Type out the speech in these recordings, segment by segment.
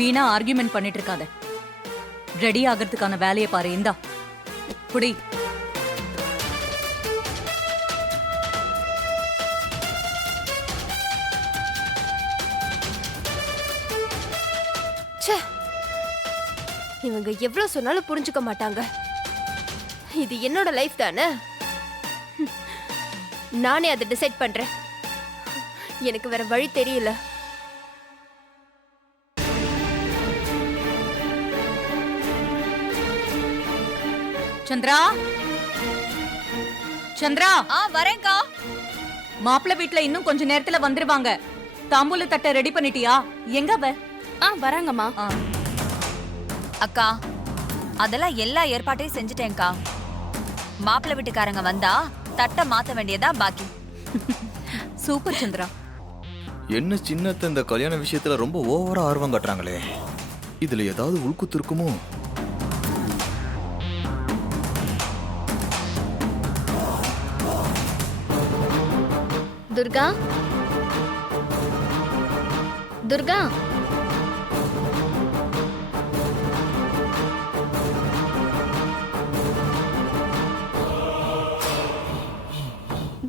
வீணா argument பண்ணிட்டு இருக்காத. Ready ஆகிறதுக்கான வேலையை பாரு. இந்தா குடி. இவங்க எவ்வளவு சொன்னாலும் புரிஞ்சுக்க மாட்டாங்க. இது என்னோட லைஃப் தானே, நானே அதை டிசைட் பண்றேன். எனக்கு வேற வழி தெரியல. சந்திரா, சந்திரா. வரேன்க்கா. மாப்பிள்ளை வீட்டுல இன்னும் கொஞ்ச நேரத்துல வந்துருவாங்க. தாம்பூல தட்டை ரெடி பண்ணிட்டியா? எங்க அவ? வராங்கம்மா. அக்கா, அதெல்லாம் எல்லா ஏற்பாட்டையும் செஞ்சுட்டேன்க்கா. மாப்பிள்ளை வீட்டுக்காரங்க வந்தா தட்டை மாத்த வேண்டியதா பாக்கி. சூப்பர் சந்திரா. என்ன சின்னத்த இந்த கல்யாண விஷயத்துல ரொம்ப ஓவரா ஆர்வம் காட்டுறாங்களே, இதுல ஏதாவது உள்குத்து இருக்குமோ? துர்கா, துர்கா.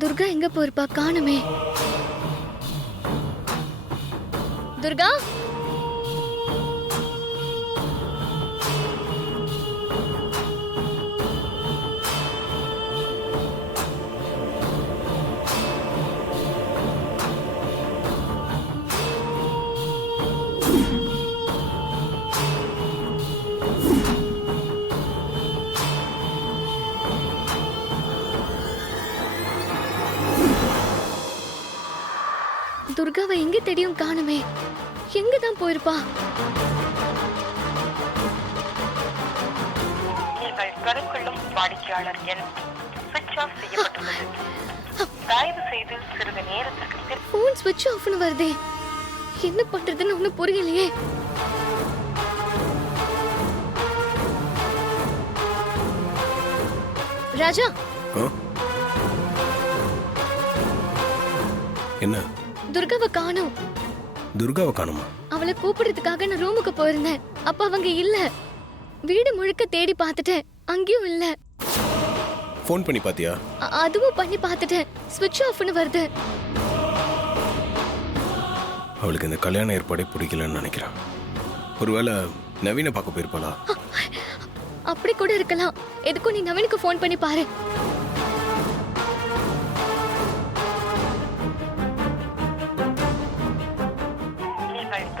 துர்கா எங்க போயிருப்பா? காணுமே. துர்கா, துர்காவை எங்க தெரியும்? காணுமே. எங்கதான் போயிருப்பா? நீங்கள் கருக்கொள்ளும் வாடிக்கையாளர் எண் ஸ்விட்ச் ஆஃப் செய்யப்பட்டுள்ளது. தயவு செய்து சிறிது நேரத்திற்கு போன் ஸ்விட்ச் ஆஃப்னு வருதே. என்ன பண்றதுன்னு ஒண்ணு புரியலையே. ராஜா, என்ன? துர்காவை காணோம். துர்காவை காணுமா? அவளை கூப்பிடுறதுக்காக நான் ரூமுக்கு போயிருந்தேன். அப்ப அவங்க இல்ல. வீடு முழுக்க தேடி பார்த்துட்டேன், அங்கேயும் இல்ல. ஃபோன் பண்ணி பாத்தியா? அதுவும் பண்ணி பார்த்துட்டேன், ஸ்விட்ச் ஆஃப்னு வருது. அவளுக்கு இந்த கல்யாண ஏற்பாடே பிடிக்கலன்னு நினைக்கிறேன். ஒருவேளை நவீனை பார்க்க போயிருப்பாளா? அப்படி கூட இருக்கலாம். எதுக்கும் நீ நவீனுக்கு ஃபோன் பண்ணி பாரு.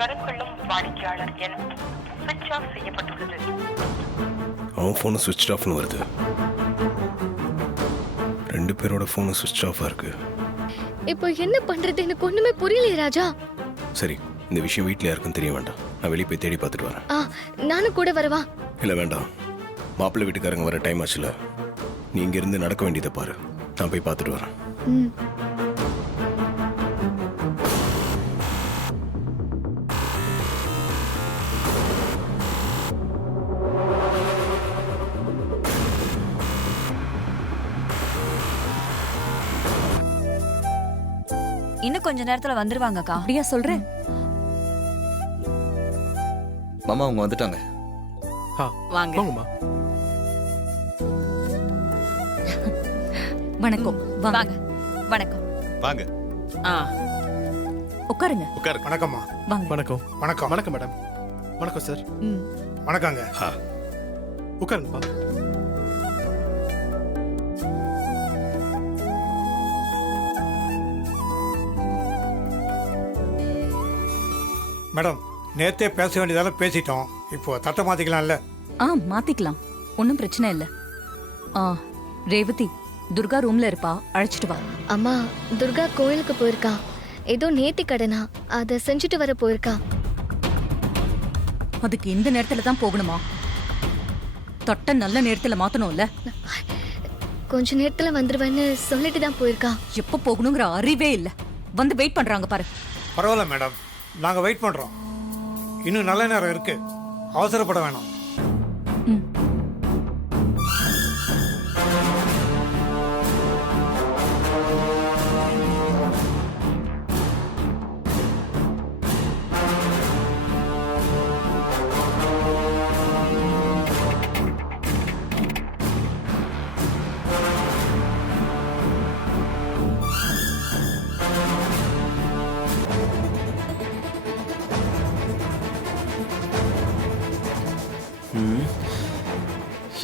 கருக்கொள்ளும் வாடிக்கையாளர் எண் ஸ்விட்ச் ஆஃப் செய்யப்பட்டுள்ளது. அவன் ஃபோனு ஸ்விட்ச் ஆஃப்னு வருது. ரெண்டு பேரோட ஃபோனு ஸ்விட்ச் ஆஃபா இருக்கு. இப்போ என்ன பண்றது? எனக்கு ஒண்ணுமே புரியலையே ராஜா. சரி, இந்த விஷயம் வீட்டில் யாருக்கும் தெரிய வேண்டாம். நான் வெளியே போய் தேடி பார்த்துட்டு வரேன். நானும் கூட வரவா? இல்லை வேண்டாம். மாப்பிள்ளை வீட்டுக்காரங்க வர டைம் ஆச்சுல. நீ இங்கிருந்து நடக்க வேண்டியதை பாரு. நான் போய் பார்த்துட்டு வரேன். இன்னும் கொஞ்ச நேரத்துல வந்துருவாங்கக்கா. அப்படியா சொல்றேன்? மாமா அவங்க வந்துட்டாங்க. வாங்க. வணக்கம். வாங்க. வணக்கம். வாங்க. உட்காருங்க. உட்காருங்க. வணக்கம்மா. வாங்க. வணக்கம். வணக்கம். வணக்கம் மேடம். வணக்கம் சார். வணக்கங்க. உட்காருங்கப்பா. மேடம், நேத்தே பேச வேண்டியதால பேசிட்டோம். இப்போ தட்டை மாத்திக்கலாம்ல? மாத்திக்கலாம், ஒன்றும் பிரச்சனை இல்லை. ரேவதி, துர்கா ரூம்ல இருப்பா, அழைச்சிட்டு வா. அம்மா, துர்கா கோயிலுக்கு போயிருக்கா. ஏதோ நேத்தி கடனா, அதை செஞ்சுட்டு வர போயிருக்கா. அதுக்கு இந்த நேரத்துல தான் போகணுமா? தொட்ட நல்ல நேரத்துல மாத்தணும்ல. கொஞ்ச நேரத்துல வந்துருவேன்னு சொல்லிட்டு தான் போயிருக்கா. எப்ப போகணுங்கிற அறிவே இல்ல. வந்து வெயிட் பண்றாங்க பாரு. பரவாயில்ல மேடம், நாங்க வெயிட் பண்றோம். இன்னும் நல்ல நேரம் இருக்கு, அவசரப்பட வேணாம்.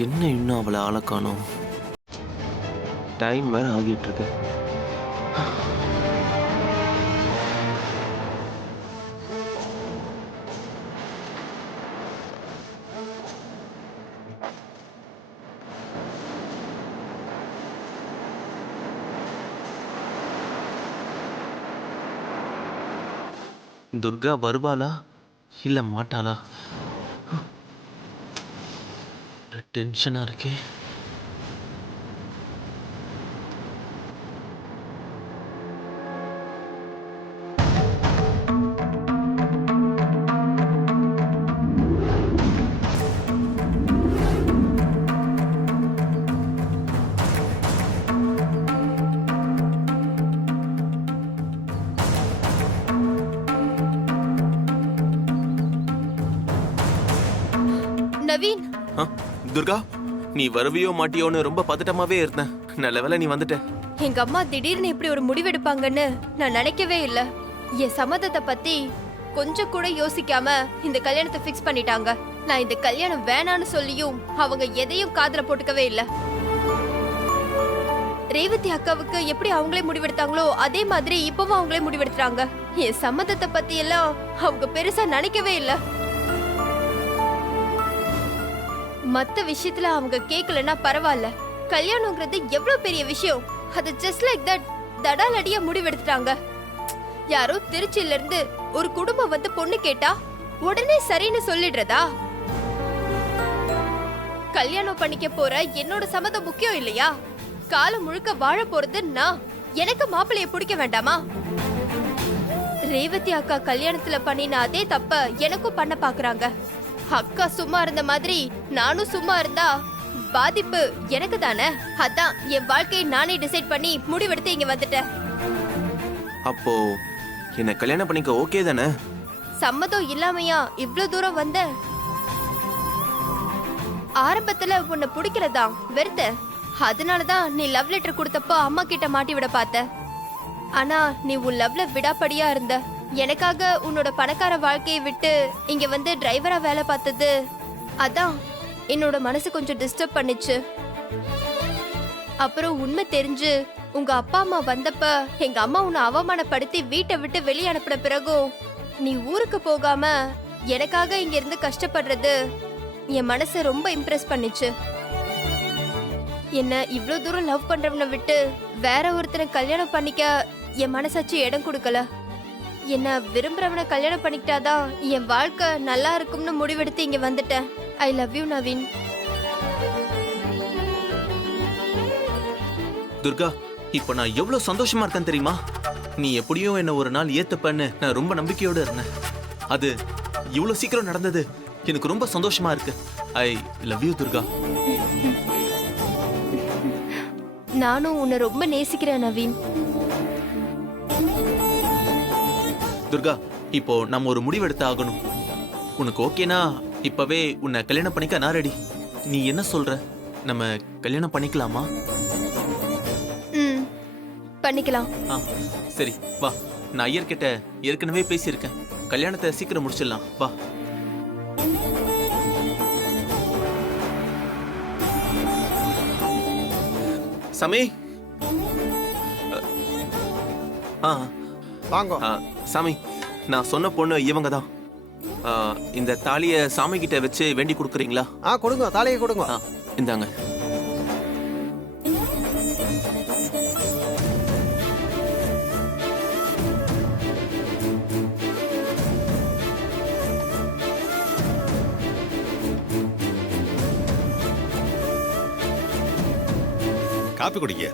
என்ன இன்னும் அவளை ஆளை காணோம்? டைம் வேற ஆகிட்டு இருக்கு. துர்கா வருவாளா இல்லை மாட்டாளா? டென்ஷனாக இருக்கே. நவீன், ஆ, துர்கா நீ வருவியோ மாட்டியோன்னு ரொம்ப பதட்டமாவே இருந்தேன். நல்ல வேளை நீ வந்துட்ட. எங்க அம்மா திடீர்னு இப்படி ஒரு முடிவெடுப்பாங்கன்னு நான் நினைக்கவே இல்ல. என் சம்மதத்தை பத்தி கொஞ்சம் கூட யோசிக்காம இந்த கல்யாணத்தை ஃபிக்ஸ் பண்ணிட்டாங்க. நான் இந்த கல்யாணம் வேணான்னு சொல்லியும் அவங்க எதையும் காதுல போட்டுக்கவே இல்ல. ரேவதி அக்காவுக்கு எப்படி அவங்களே முடிவெடுத்தாங்களோ அதே மாதிரி இப்பவும் அவங்களே முடிவெடுத்தாங்க. என் சம்மதத்தை பத்தி எல்லாம் அவங்க பெருசா நினைக்கவே இல்ல. மத்த விஷயத்துல அவங்க கேட்கலன்னா பரவாயில்ல, கல்யாணம்ங்கிறது எவ்வளவு பெரிய விஷயம். அது ஜஸ்ட் லைக் தட் தடாலடியா முடிவெடுத்துட்டாங்க. யாரோ திருச்சியில இருந்து ஒரு குடும்பம் வந்து பொண்ணு கேட்டா உடனே சரின்னு சொல்லிடுறதா? கல்யாணம் பண்ணிக்க போற என்னோட சம்மதம் முக்கியம் இல்லையா? காலம் முழுக்க வாழ போறது நான். எனக்கு மாப்பிள்ளைய பிடிக்க வேண்டாமா? ரேவதி அக்கா கல்யாணத்துல பண்ணின அதே தப்ப எனக்கும் பண்ண பாக்குறாங்க. அக்கா சும்மா இருந்த மாதிரி நானும் சும்மா இருந்தா பாதிப்பு எனக்கு தானே. அதான் என் வாழ்க்கையை நானே டிசைட் பண்ணி முடிவெடுத்து இங்க வந்துட்டேன். அப்போ என்ன கல்யாணம் பண்ணிக்க ஓகே தானே? சம்மதம் இல்லாமையா இவ்ளோ தூரம் வந்த? ஆரம்பத்துல உன்னை பிடிக்கிறதா வெறுத்த. அதனாலதான் நீ லவ் லெட்டர் கொடுத்தப்போ அம்மா கிட்ட மாட்டி விட பார்த்த. ஆனா நீ உன் லவ்ல விடாப்படியா இருந்த. எனக்காக உன்னோட பணக்கார வாழ்க்கையை விட்டு இங்க வந்து டிரைவரா வேலை பார்த்தது அதான் என்னோட மனசு கொஞ்சம் டிஸ்டர்ப் பண்ணுச்சு. அப்புறம் உண்மை தெரிஞ்சு உங்க அப்பா அம்மா வந்தப்ப எங்க அம்மா உன்னை அவமானப்படுத்தி வீட்டை விட்டு வெளியே அனுப்பின பிறகும் நீ ஊருக்கு போகாம எனக்காக இங்க இருந்து கஷ்டப்படுறது என் மனசை ரொம்ப இம்ப்ரெஸ் பண்ணுச்சு. என்ன இவ்ளோ தூரம் லவ் பண்றவனை விட்டு வேற ஒருத்தனை கல்யாணம் பண்ணிக்க என் மனசாச்சு இடம் கொடுக்கல. என்ன விரும்புறவனை கல்யாணம் பண்ணிக்கிட்டாதான் என் வாழ்க்கை நல்லா இருக்கும்னு முடிவெடுத்து இங்க வந்துட்டேன். I love you Naveen. Durga இப்ப நான் எவ்வளவு சந்தோஷமா இருக்கேன் தெரியுமா? நீ எப்படியோ என்ன ஒரு நாள் ஏத்துப்பன்னு நான் ரொம்ப நம்பிக்கையோட இருந்தேன். அது இவ்வளவு சீக்கிரம் நடந்தது எனக்கு ரொம்ப சந்தோஷமா இருக்கு. I love you Durga. நானும் உன்னை ரொம்ப நேசிக்கிறேன் நவீன். துர்கா இப்போ நம்ம ஒரு முடிவெடுத்து ஆகணும். உனக்கு ஓகேனா இப்பவே உன்னை கல்யாணம் பண்ணிக்க நான் ரெடி. நீ என்ன சொல்ற? நம்ம கல்யாணம் பண்ணிக்கலாமா? பண்ணிக்கலாம். சரி வா, நான் ஐயர்கிட்ட ஏற்கனவே பேசியிருக்கேன். கல்யாணத்தை சீக்கிரம் முடிச்சிடலாம் வா. சாமி வாங்க. சாமி நான் சொன்ன பொண்ணு இவங்க தான். இந்த தாலியை சாமி கிட்ட வச்சு வேண்டி கொடுக்குறீங்களா? கொடுங்க, தாலியை கொடுங்க. இந்தாங்க. காப்பி குடிங்க.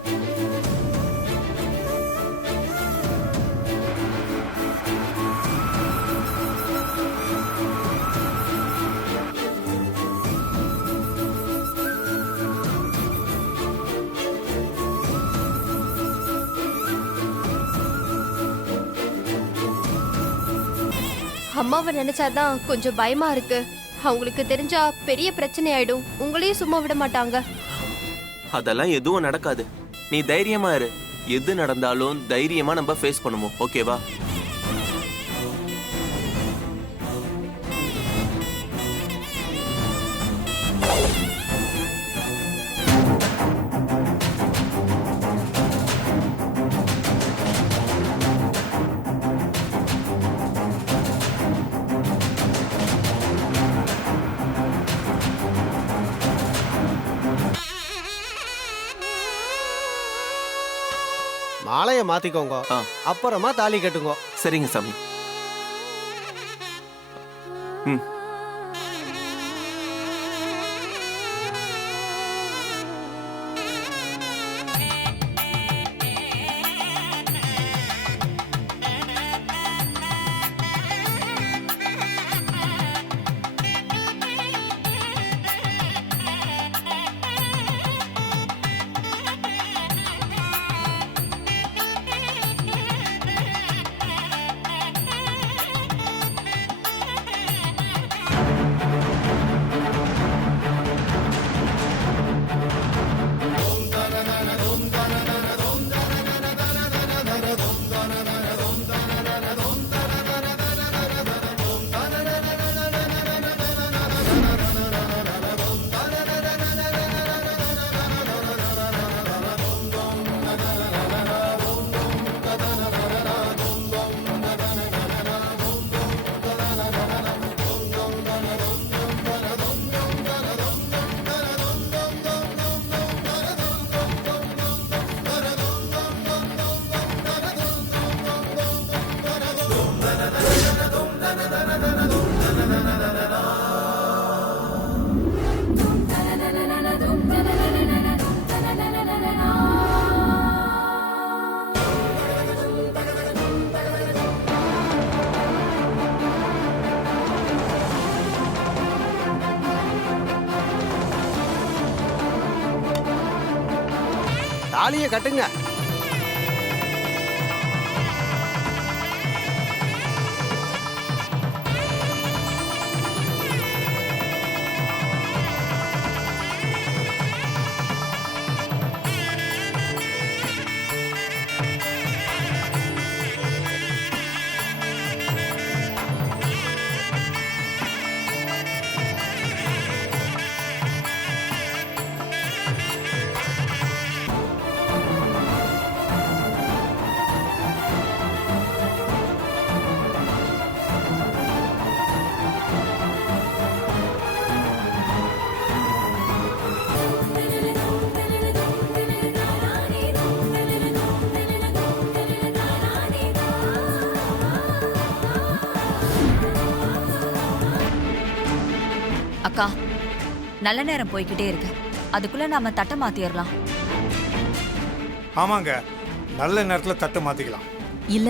அம்மாவை நினைச்சாதான் கொஞ்சம் பயமா இருக்கு. அவங்களுக்கு தெரிஞ்சா பெரிய பிரச்சனை ஆயிடும். உங்களையும் சும்மா விட மாட்டாங்க. அதெல்லாம் எதுவும் நடக்காது. நீ தைரியமா இரு. எது நடந்தாலும் தைரியமா நம்ம ஃபேஸ் பண்ணுவோம். ஓகேவா? மாலையை மாத்திக்கோங்க, ஆ. அப்புறமா தாலி கட்டுங்க. சரிங்க சாமி. ம். தாலியை கட்டுங்க. அக்கா, நல்ல நேரம் போய்கிட்டே இருக்கு. அதுக்குள்ள நாம தட்டை மாத்திரலாம். ஆமாங்க, நல்ல நேரத்தில் தட்டை மாற்றிக்கலாம். இல்ல,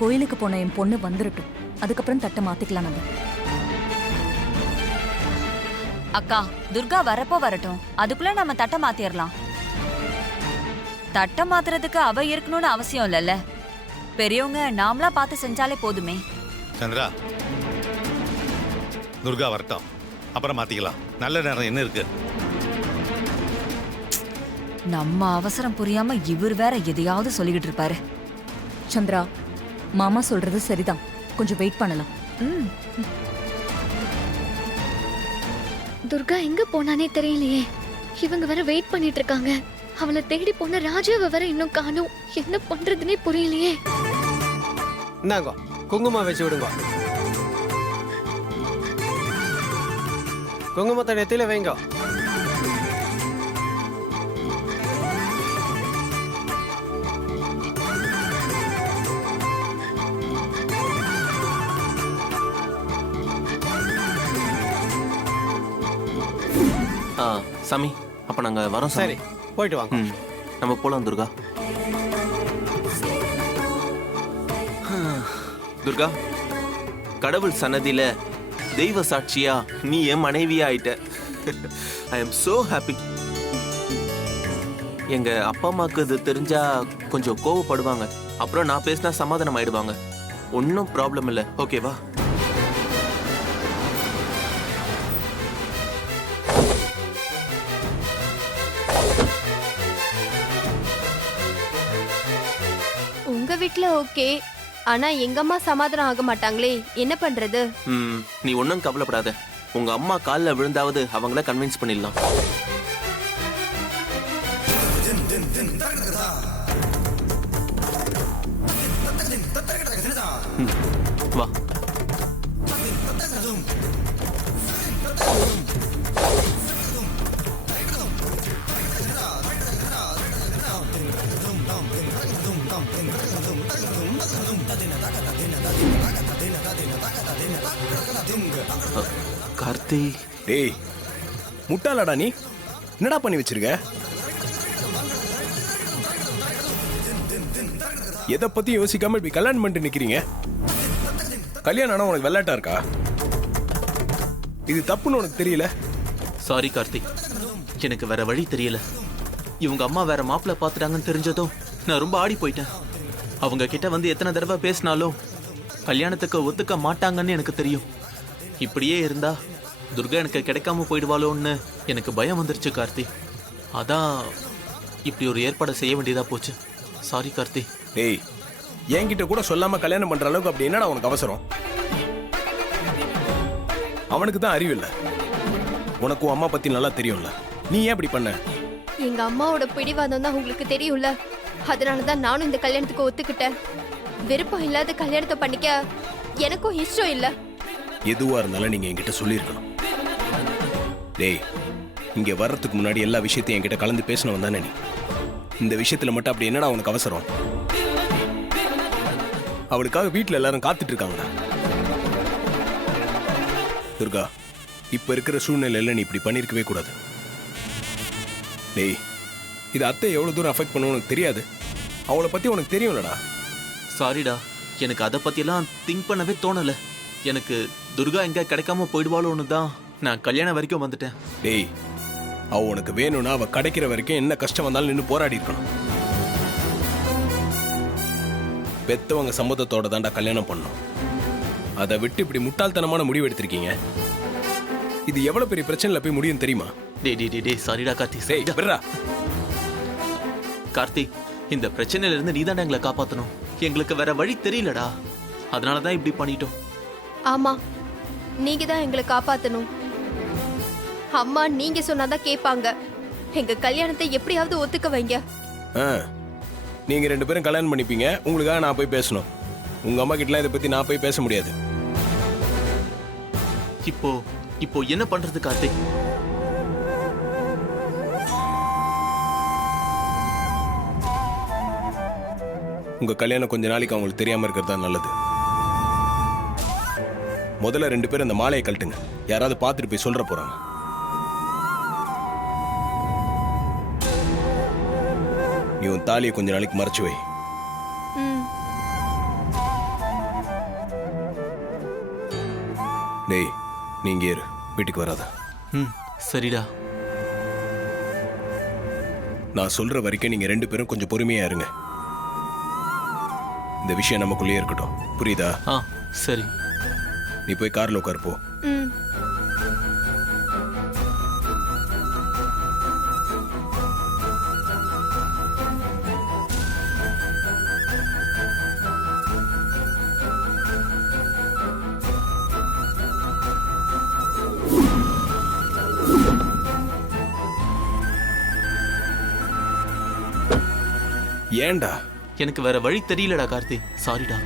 கோயிலுக்கு போன என் பொண்ணு வந்துடட்டும், அதுக்கப்புறம் தட்டை மாத்திக்கலாம் நம்ம. அக்கா, துர்கா வரப்போ வரட்டும், அதுக்குள்ள நாம தட்டை மாத்திரலாம். தட்டை மாத்துறதுக்கு அவ இருக்கணும்னு அவசியம் இல்லைல்ல. பெரியவங்க நாமளா பார்த்து செஞ்சாலே போதுமே. சந்திரா, துர்கா வரட்டும், அப்புறம் மாத்திக்கலாம். நல்ல நேரம் என்ன இருக்கு? நம்ம அவசரம் புரியாம இவர் வேற எதையாவது சொல்லிக்கிட்டு இருப்பாரு. சந்திரா, மாமா சொல்றது சரிதான், கொஞ்சம் வெயிட் பண்ணலாம். ம். துர்கா எங்க போனானே தெரியலையே. இவங்க வேற வெயிட் பண்ணிட்டு இருக்காங்க. அவளை தேடி போன ராஜாவை வேற இன்னும் காணோம். என்ன பண்றதுன்னே புரியலையே. இந்தாங்க, குங்குமம் வச்சு விடுங்க. குங்குமத்தை நெத்தியில வைங்க. சாமி, அப்ப நாங்க வரோம். சரி, போயிட்டு வாங்க. நம்ம போலாம் துர்கா. துர்கா, கடவுள் சன்னதியில தெய்வ சாட்சியா நீ என் மனைவியா ஆயிட்ட. I am so happy. எங்க அப்பா அம்மாக்கு இது தெரிஞ்சா கொஞ்சம் கோவப்படுவாங்க. அப்புறம் நான் பேசினா சமாதானம் ஆயிடுவாங்க. ஒன்னும் ப்ராப்ளம் இல்லை, ஓகேவா? உங்க வீட்ல ஓகே, ஆனா எங்க அம்மா சமாதானம் ஆக மாட்டாங்களே, என்ன பண்றது? நீ ஒன்னும் கவலைப்படாத. உங்க அம்மா காலில் விழுந்தாவது அவங்கள கன்வின்ஸ் பண்ணிடலாம். வா. கார்த்தி, டேய் முட்டாளாடா நீ, என்னடா பண்ணி வச்சிருக்க? எதை பத்தி யோசிக்காம இப்படி கல்யாணம் பண்ணிட்டு நிக்கிறீங்க? கல்யாணம் ஆனா உனக்கு விளையாட்டா இருக்கா? இது தப்புன்னு உனக்கு தெரியல? சாரி கார்த்தி, எனக்கு வேற வழி தெரியல. இவங்க அம்மா வேற மாப்பிள்ளை பார்த்துட்டாங்கன்னு தெரிஞ்சதும் நான் ரொம்ப ஆடி போயிட்டேன். அவங்க கிட்ட வந்து எத்தனை தடவை பேசினாலும் கல்யாணத்துக்கு ஒத்துக்க மாட்டாங்கன்னு எனக்கு தெரியும். இப்படியே இருந்தா துர்கா எனக்கு கிடைக்காம போயிடுவாளோன்னு எனக்கு பயம் வந்துருச்சு கார்த்தி. அதான் இப்படி ஒரு ஏற்பாடு செய்ய வேண்டியதா போச்சு. சாரி கார்த்தி. டேய், என்கிட்ட கூட சொல்லாம கல்யாணம் பண்ற அளவுக்கு அப்படி என்னடா உனக்கு அவசரம்? அவனுக்கு தான் அறிவு இல்ல, உனக்கும் அம்மா பத்தி நல்லா தெரியும்ல. நீ ஏன் இப்படி பண்ண? எங்க அம்மாவோட பிடிவாதம் தான் உங்களுக்கு தெரியும்ல, அதனாலதான் நானும் இந்த கல்யாணத்துக்கு ஒத்துக்கிட்டேன். விருப்பம் இல்லாத கல்யாணத்தை பண்ணிக்க எனக்கும் இஷ்டம் இல்ல. எதுவா இருந்தாலும் நீங்க என்கிட்ட சொல்லியிருக்கணும். டேய், இங்க வர்றதுக்கு முன்னாடி எல்லா விஷயத்தையும் என்கிட்ட கலந்து பேசணும் தானே நீ? இந்த விஷயத்துல மட்டும் அப்படி என்னடா உனக்கு அவசரம்? அவளுக்காக வீட்டுல எல்லாரும் காத்துட்டு இருக்காங்கடா. துர்கா, இப்ப இருக்கிற சூழ்நிலையில நீ இப்படி பண்ணிருக்கவே கூடாது. டேய், இது அத்தை எவ்வளவு தூரம் அஃபெக்ட் பண்ணும் உனக்கு தெரியாது. அவளை பத்தி உனக்கு தெரியும்லடா. சாரிடா, எனக்கு அதை பத்தியெல்லாம் திங்க் பண்ணவே தோணல. எனக்கு துர்கா எங்க கிடைக்காம போயிடுவாளோன்னு தான் நான் கல்யாணம் வரைக்கும் வந்துட்டேன். டேய், அவ உனக்கு வேணும்னா அவ கிடைக்கிற வரைக்கும் என்ன கஷ்டம் வந்தாலும் நின்று போராடி இருக்கணும். பெத்தவங்க சம்மதத்தோட தாண்டா கல்யாணம் பண்ணணும். அதை விட்டு இப்படி முட்டாள்தனமான முடிவு எடுத்திருக்கீங்க. இது எவ்வளவு பெரிய பிரச்சனைல போய் முடியும் தெரியுமா? டே சாரிடா கார்த்தி. சரிடா கார்த்தி, இந்த பிரச்சனையில இருந்து நீதாண்டா எங்களை காப்பாத்தணும். எங்களுக்கு வேற வழி தெரியலடா, அதனாலதான் இப்படி பண்ணிட்டோம். ஆமா, நீங்க தான் எங்களை காப்பாத்தணும். அம்மா நீங்க சொன்னாதான் கேட்பாங்க. எங்க கல்யாணத்தை எப்படியாவது ஒத்துக்க வைங்க. நீங்க 2 பேரும் கல்யாணம் பண்ணிப்பீங்க, உங்களுக்காக நான் போய் பேசணும். உங்க அம்மா கிட்டலாம் இதை பத்தி நான் போய் பேச முடியாது. இப்போ என்ன பண்றது கார்த்திக்? உங்க கல்யாணம் கொஞ்ச நாளைக்கு அவங்களுக்கு தெரியாம இருக்கிறது தான் நல்லது. முதல்ல 2 பேரும் அந்த மாலையை கழட்டுங்க. யாராவது பார்த்துட்டு போய் சொல்ற போறாங்க. நீ உன் தாலியை கொஞ்ச நாளைக்கு மறைச்சு வை. டேய், நீங்க ஏறு, வீட்டுக்கு வராத. சரிடா. நான் சொல்ற வரைக்கும் நீங்க 2 பேரும் கொஞ்சம் பொறுமையா இருங்க. இந்த விஷயம் நமக்குள்ளேயே இருக்கட்டும், புரியுதா? சரி. நீ போய் கார்ல உட்காரு போ. ஏன்டா? எனக்கு வேற வழி தெரியலடா கார்த்தி. சாரிடா.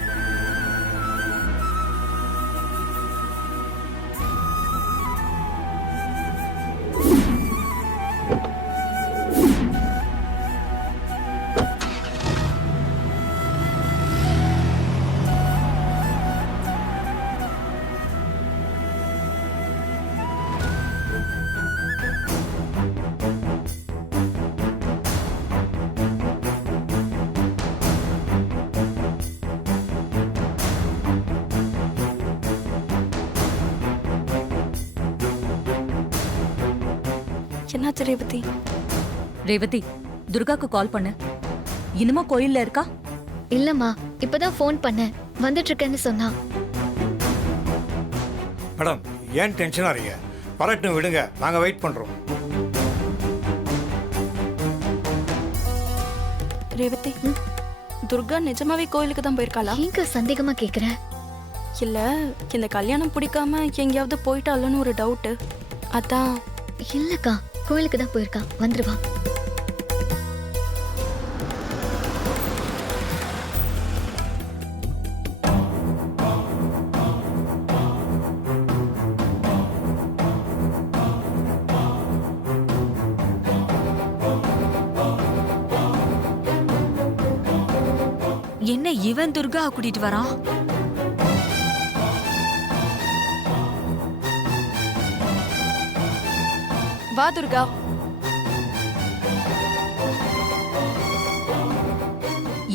என்னாச்சு ரேவதி? ரேவதி, துர்காக்கு கால் பண்ணு. இன்னுமா கோயில்ல இருக்கா? இல்லம்மா, இப்பதான் ஃபோன் பண்ணேன், வந்துட்டு இருக்கேன்னு சொன்னா. மேடம், ஏன் டென்ஷன் ஆறீங்க? வரட்டும், விடுங்க, நாங்க வெயிட் பண்றோம். ரேவதி, துர்கா நிஜமாவே கோயிலுக்கு தான் போயிருக்காளா? எங்க சந்தேகமா கேக்குற? இல்ல, இந்த கல்யாணம் பிடிக்காம எங்கேயாவது போயிட்டாலன்னு ஒரு டவுட். அதான். இல்லக்கா, கோயிலுக்கு தான் போயிருக்கா, வந்துருவா. என்ன இவன் துர்கா கூட்டிட்டு வரான்? வா துர்கா.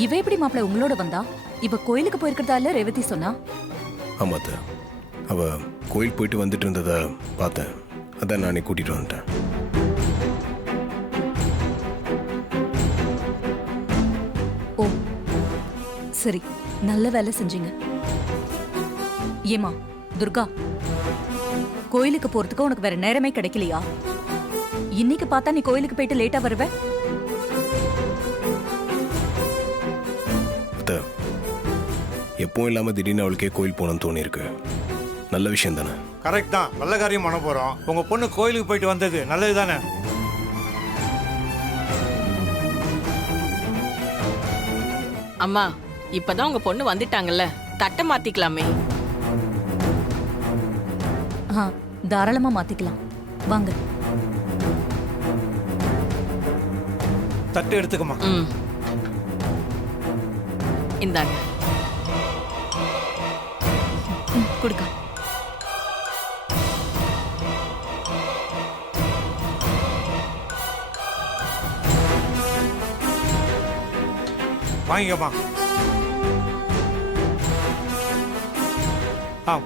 இவ எப்படி மாப்பிள்ள உங்களோட வந்தா? இவ கோயிலுக்கு போயிருக்கிறதா இல்ல ரேவதி சொன்னா? ஆமா அத்தை. அவ கோயில் போயிட்டு வந்துட்டு இருந்ததை பார்த்தேன். அதான் நானே கூட்டிட்டு வந்துட்டேன். ஓ சரி, நல்ல வேலை செஞ்சீங்க. ஏமா துர்கா, கோயிலுக்கு போறதுக்கு உனக்கு வேற நேரமே கிடைக்கலையா? இன்னைக்கு பார்த்தா நீ கோயிலுக்கு போயிட்டு லேட்டா வருவ. அத்தை, எப்பவும் இல்லாம திடீர்னு அவளுக்கே கோயில் போகணும்னு தோணி இருக்கு. நல்ல விஷயம் தானே? கரெக்ட் தான், நல்ல காரியம் பண்ண போகிறோம். உங்கள் பொண்ணு கோயிலுக்கு போயிட்டு வந்தது நல்லது தானே? அம்மா, இப்பதான் உங்க பொண்ணு வந்துட்டாங்கல்ல, தட்டை மாத்திக்கலாமே. தாராளமா மாத்திக்கலாம். வாங்க. தட்டு எடுத்துக்கமா. இந்தாங்க. கொடுக்க. வாங்கிக்கம்மா.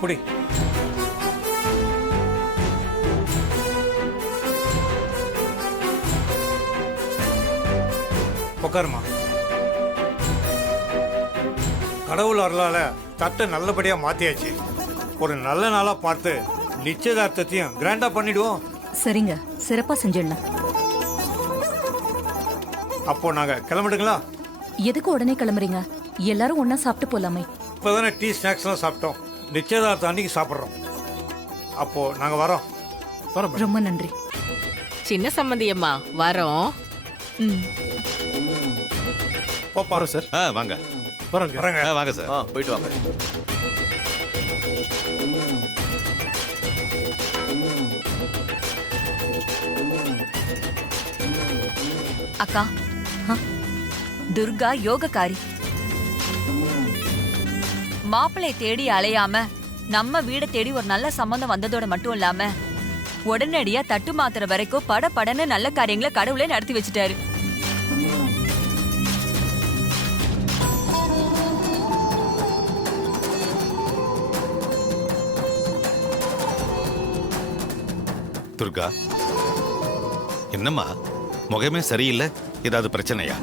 புடி. உட்காருமா. கடவுள் அருளால தட்டை நல்லபடியா மாத்தியாச்சு. ஒரு நல்ல நாளா பார்த்து நிச்சயதார்த்தத்தையும் கிராண்டா பண்ணிடுவோம். சரிங்க, சிறப்பா செஞ்சிடலாம். அப்போ நாங்க கிளம்பிடுங்களா? எதுக்கு உடனே கிளம்புறீங்க? எல்லாரும் ஒன்னா சாப்பிட்டு போலாமே. இப்பதானே டீ ஸ்நாக்ஸ் எல்லாம் சாப்பிட்டோம். நிச்சயதார்த்தம் அன்னைக்கு சாப்பிட்றோம். அப்போ நாங்க வரோம். ரொம்ப நன்றி. சின்ன சம்மந்தி அம்மா, வரோம். போப்பாரு சார். வாங்க. வரங்க. வாங்க சார். போயிட்டு வாங்க. அக்கா, துர்கா யோகக்காரி. மாப்பிள்ளை தேடி அலையாம நம்ம வீட தேடி ஒரு நல்ல சம்பந்தம் வந்ததோட மட்டும் இல்லாம உடனடியா தட்டு மாத்துற வரைக்கும் படன்னு நல்ல காரியங்களை கடவுளே நடத்தி வச்சுட்டாரு. துர்கா, என்னம்மா முகமே சரியில்லை? ஏதாவது பிரச்சனையா?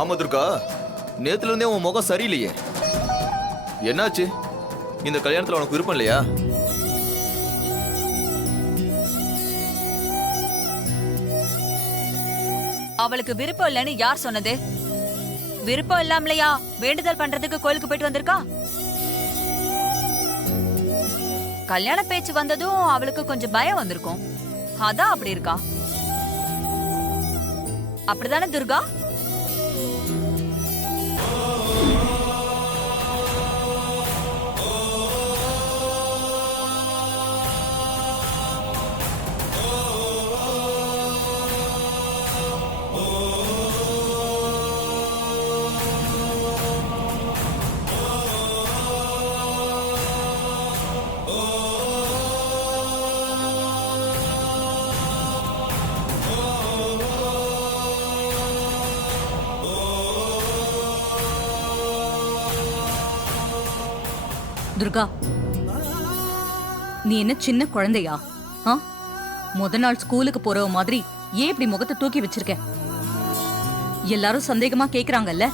ஆமா துர்கா, நேத்துல இருந்தே உன் முகம் சரியில்லையே. என்னாச்சு? இந்த கல்யாணத்துல உனக்கு விருப்பம் இல்லையா? அவளுக்கு விருப்பம் இல்லைன்னு யார் சொன்னது? விருப்பம் இல்லாமலையா வேண்டுதல் பண்றதுக்கு கோயிலுக்கு போயிட்டு வந்திருக்கா? கல்யாண பேச்சு வந்ததும் அவளுக்கு கொஞ்சம் பயம் வந்திருக்கும். அதான் அப்படி இருக்கா. அப்படிதானே துர்கா? துர்கா, நீ என்ன சின்ன குழந்தையா? முத நாள் ஸ்கூலுக்கு போற மாதிரி ஏன் இப்படி முகத்தை தூக்கி வச்சிருக்க? எல்லாரும் சந்தேகமா கேக்குறாங்கல்ல.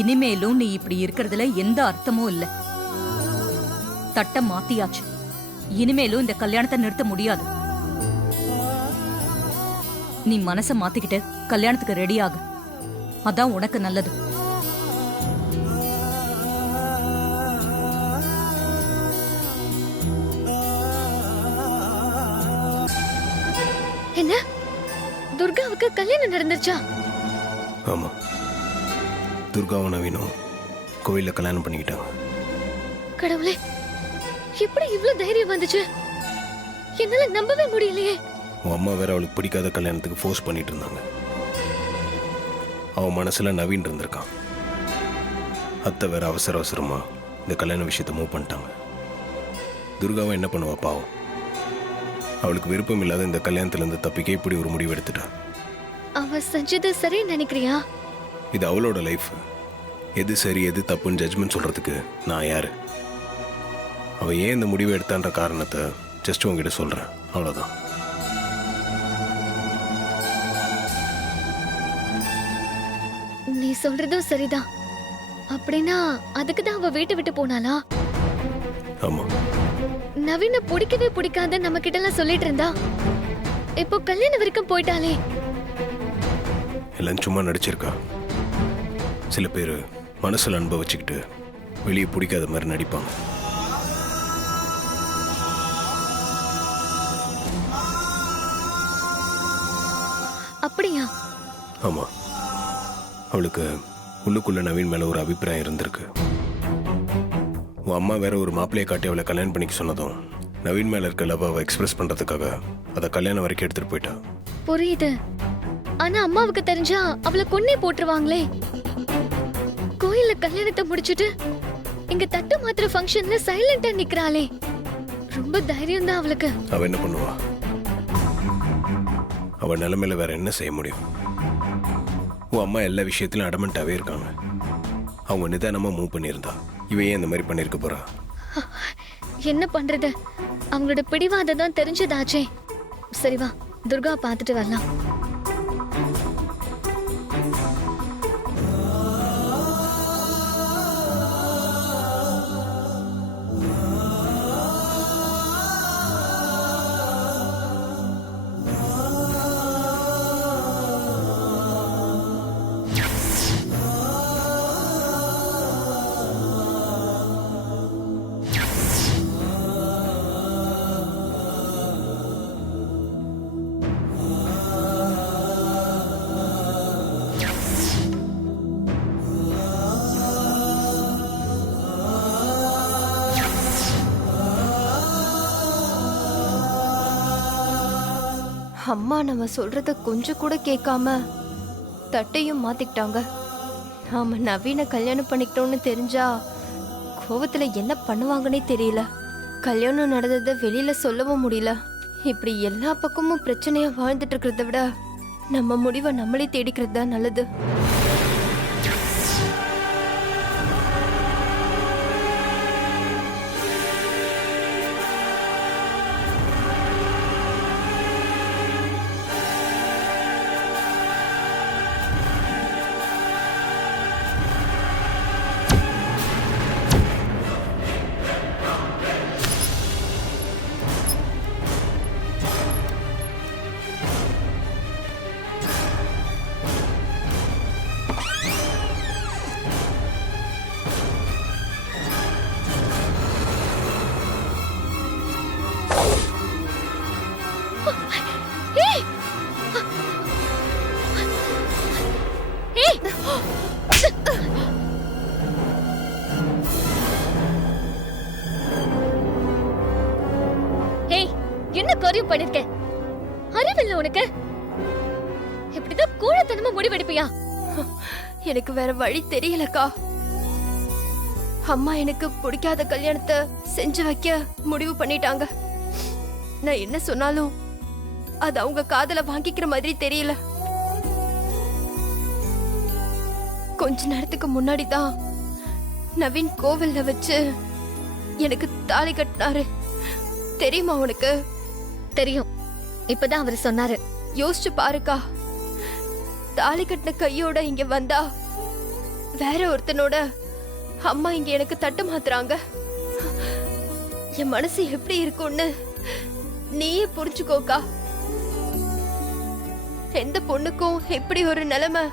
இனிமேலும் நீ இப்படி இருக்கிறதுல எந்த அர்த்தமும் இல்ல. தட்டை மாத்தியாச்சு. இனிமேலும் இந்த கல்யாணத்தை நிறுத்த முடியாது. நீ மனச மாத்திக்கிட்டு கல்யாணத்துக்கு ரெடி ஆகு. அதான் உனக்கு நல்லது. என்ன, துர்காவுக்கு கல்யாணம் நடந்துச்சா? ஆமா, துர்காவும் நவீனும் கோயில்ல கல்யாணம் பண்ணிக்கிட்டாங்க. கடவுளே, எப்படி இவ்ளோ தைரியம் வந்துச்சு? என்னால நம்பவே முடியலையே. உன் அம்மா வேற அவளுக்கு பிடிக்காத கல்யாணத்துக்கு ஃபோர்ஸ் பண்ணிட்டு இருந்தாங்க. அவன் மனசுல நவீன் இருந்திருக்கான். அத்தை வேற அவசர அவசரமா இந்த கல்யாண விஷயத்தை மூவ் பண்ணிட்டாங்க. துர்காவை என்ன பண்ணுவா பாவம். அவளுக்கு விருப்பம் இல்லாத இந்த கல்யாணத்திலேருந்து தப்பிக்க இப்படி ஒரு முடிவு எடுத்துட்டா. அவ செஞ்சது சரி நினைக்கிறியா? இது அவளோட லைஃப். எது சரி எது தப்புன்னு ஜட்ஜ்மெண்ட் சொல்றதுக்கு நான் யாரு? அவ ஏன் இந்த முடிவை எடுத்தான்ற காரணத்தை ஜஸ்ட் உங்ககிட்ட சொல்றேன், அவ்வளோதான். நீ சொல்றதும் சரிதான். அப்படின்னா அதுக்கு தான் அவ வீட்டை விட்டு போனாளா? ஆமா. நவீன பிடிக்கவே பிடிக்காத நம்ம கிட்ட எல்லாம் சொல்லிட்டு இருந்தா, இப்போ கல்யாணம் வரைக்கும் போயிட்டாளே. எல்லாம் சும்மா நடிச்சிருக்கா. சில பேர் மனசுல அன்பை வச்சுக்கிட்டு வெளியே பிடிக்காத மாதிரி நடிப்பாங்க. அப்படியா? ஆமா, அவளுக்கு உள்ளுக்குள்ள நவீன் மேல ஒரு அபிப்பிராயம் இருந்திருக்கு. உன் அம்மா வேற ஒரு மாப்பிள்ளையை காட்டி அவளை கல்யாணம் பண்ணிக்க சொன்னதும் நவீன் மேல இருக்க லவ் அவ எக்ஸ்பிரஸ் பண்றதுக்காக அதை கல்யாணம் வரைக்கும் எடுத்துட்டு போயிட்டா. புரியுது. ஆனா அம்மாவுக்கு தெரிஞ்சா அவளை கொன்னே போட்டுருவாங்களே. கோயில்ல கல்யாணத்தை முடிச்சிட்டு இங்க தட்டு மாத்திர ஃபங்க்ஷன்ல சைலண்டா நிக்கறாளே. ரொம்ப தைரியம் தான் அவளுக்கு. அவ என்ன பண்ணுவா? அவ நிலைமையில வேற என்ன செய்ய முடியும்? உன் அம்மா எல்லா விஷயத்திலும் அடமெண்டாவே இருக்காங்க. அவங்க நிதானமா மூவ் பண்ணியிருந்தா இவ ஏன் இந்த மாதிரி பண்ணிருக்க போறா? என்ன பண்றது? அவங்களோட பிடிவாதம் தான் தெரிஞ்சதாச்சே. சரி வா, துர்கா பார்த்துட்டு வரலாம். அம்மா நம்ம சொல்றத கொஞ்சம் கூட கேட்காம தட்டையும் மாத்திக்கிட்டாங்க. நாம நவீன கல்யாணம் பண்ணிக்கிட்டோம்னு தெரிஞ்சா கோவத்துல என்ன பண்ணுவாங்கன்னே தெரியல. கல்யாணம் நடந்ததை வெளியில சொல்லவும் முடியல. இப்படி எல்லா பக்கமும் பிரச்சனையா வாழ்ந்துட்டு இருக்கிறத விட நம்ம முடிவை நம்மளே தேடிக்கிறது தான் நல்லது. என்ன காரியம் பண்ணிருக்க? அறிவில்லை உனக்கு? இப்படிதான் கூழத்தனமா முடிவெடுப்பியா? எனக்கு வேற வழி தெரியலக்கா. அம்மா எனக்கு பிடிக்காத கல்யாணத்தை செஞ்சு வைக்க முடிவு பண்ணிட்டாங்க. நான் என்ன சொன்னாலும் அது அவங்க காதல வாங்கிக்கிற மாதிரி தெரியல. கொஞ்ச நேரத்துக்கு முன்னாடி தான் நவீன் கோவில்ல வச்சு எனக்கு தாலி கட்டினாரு. தெரியுமா உனக்கு? தெரியும். இப்பதான் அவர் சொன்னாரு. யோசிச்சு பாருக்கா, தாலி கட்டின கையோட இங்க வந்தா வேற ஒருத்தனோட அம்மா இங்க எனக்கு தட்டு மாத்துறாங்க. என் மனசு எப்படி இருக்கும்னு நீயே புரிஞ்சுக்கோக்கா. எந்த பொண்ணுக்கும் எப்படி ஒரு நிலைமை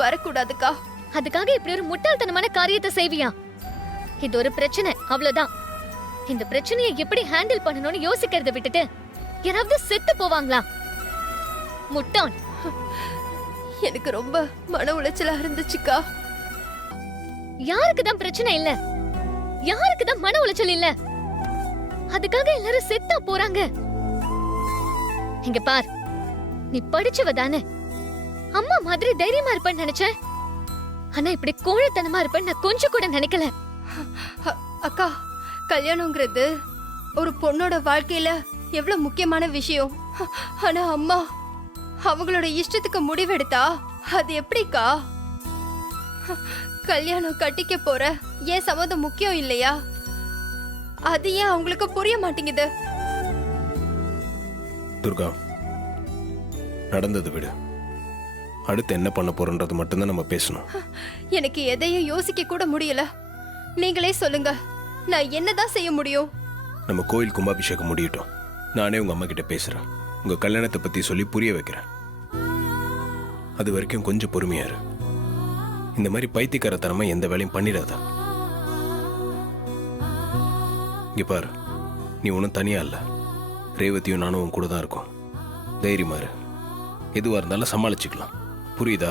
வரக்கூடாதுக்கா. அதுக்காக இப்படி ஒரு முட்டாள்தனமான காரியத்தை செய்வியா? இது ஒரு பிரச்சனை, அவ்வளவுதான். இந்த பிரச்சனையை எப்படி ஹேண்டில் பண்ணணும்னு யோசிக்கிறத விட்டுட்டு யாராவது செத்து போவாங்களா? முட்டாள். எனக்கு ரொம்ப மன உளைச்சலா இருந்துச்சுக்கா. யாருக்கு தான் பிரச்சனை இல்ல? யாருக்கு தான் மன உளைச்சல் இல்ல? அதுக்காக எல்லாரும் செத்தா போறாங்க. இங்க பார், நீ படிச்சவ தானே. அம்மா மாதிரி தைரியமா இருப்பேன்னு நினைச்சேன். ஆனா இப்படி கோழைத்தனமா இருப்பேன்னு நான் கொஞ்சம் கூட நினைக்கல. அக்கா, கல்யாணங்கிறது ஒரு பொண்ணோட வாழ்க்கையில எவ்வளவு முக்கியமான விஷயம். ஆனா அம்மா அவங்களோட இஷ்டத்துக்கு முடிவெடுத்தா அது எப்படிக்கா? கல்யாணம் கட்டிக்க போற ஏன் சம்மதம் முக்கியம் இல்லையா? அது ஏன் அவங்களுக்கு புரிய மாட்டேங்குது? துர்கா, நடந்தது விடு. அடுத்து என்ன பண்ண போறோன்றது மட்டும்தான் நம்ம பேசணும். எனக்கு எதையும் யோசிக்க கூட முடியல. நீங்களே சொல்லுங்க, நான் என்னதான் செய்ய முடியும்? நம்ம கோயில் கும்பாபிஷேகம் முடியட்டும். நானே உங்க அம்மா கிட்ட பேசுறேன். உங்க கல்யாணத்தை பத்தி சொல்லி புரிய வைக்கிறேன். அது வரைக்கும் கொஞ்சம் பொறுமையா இரு. இந்த மாதிரி பைத்தியக்காரத்தனமா எந்த வேலையும் பண்ணிடாத. இங்க பாரு, நீ ஒன்றும் தனியா இல்ல. ரேவதியும் நானும் உன் கூட தான் இருக்கோம். தைரியமா இரு. எதுவா இருந்தாலும் சமாளிச்சுக்கலாம். புரியுதா?